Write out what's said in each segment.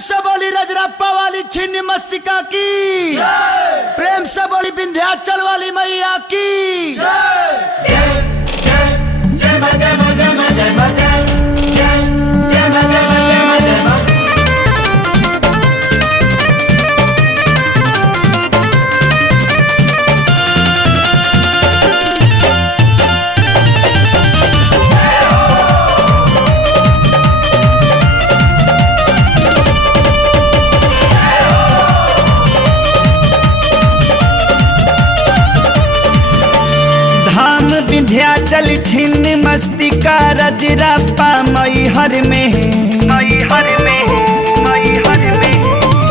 से बोली रजरप्पा वाली छिन्न मस्तिका की, प्रेम से बोली विंध्याचल वाली मैया की। विंध्याचल छिन्न मस्तिका रजरप्पा मैहर में, मैहर में, मैहर में।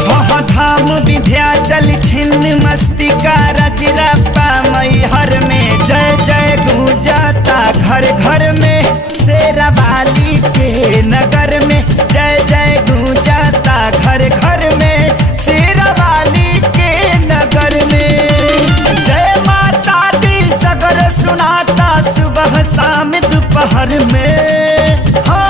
हो धाम विंध्याचल छिन्न मस्तिका रजरप्पा मैहर में। जय जय गूंजाता घर घर में, शेरावाली के नगर में। जय जय गूंजाता घर घर में, शेरावाली के नगर में। जय माता दी सगर सुनाता सुबह शाम दोपहर में। हो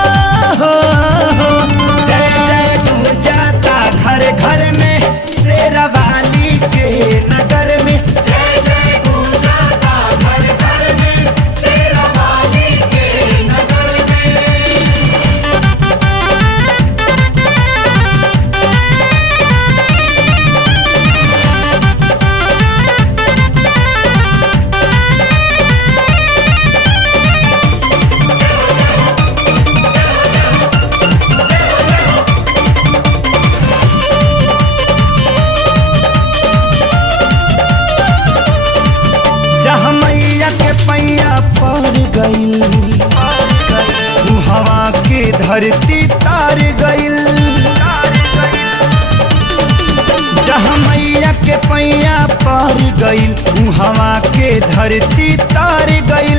जय जय गूंजाता घर घर में, शेरावाली के नगर में। जय जय गूंजाता घर घर में, शेरावाली के नगर में। जहाँ मैया के पैया पर गई, हवा के धरती तार गई। जहाँ मैया के पैया पर गई, हवा के धरती तार गई।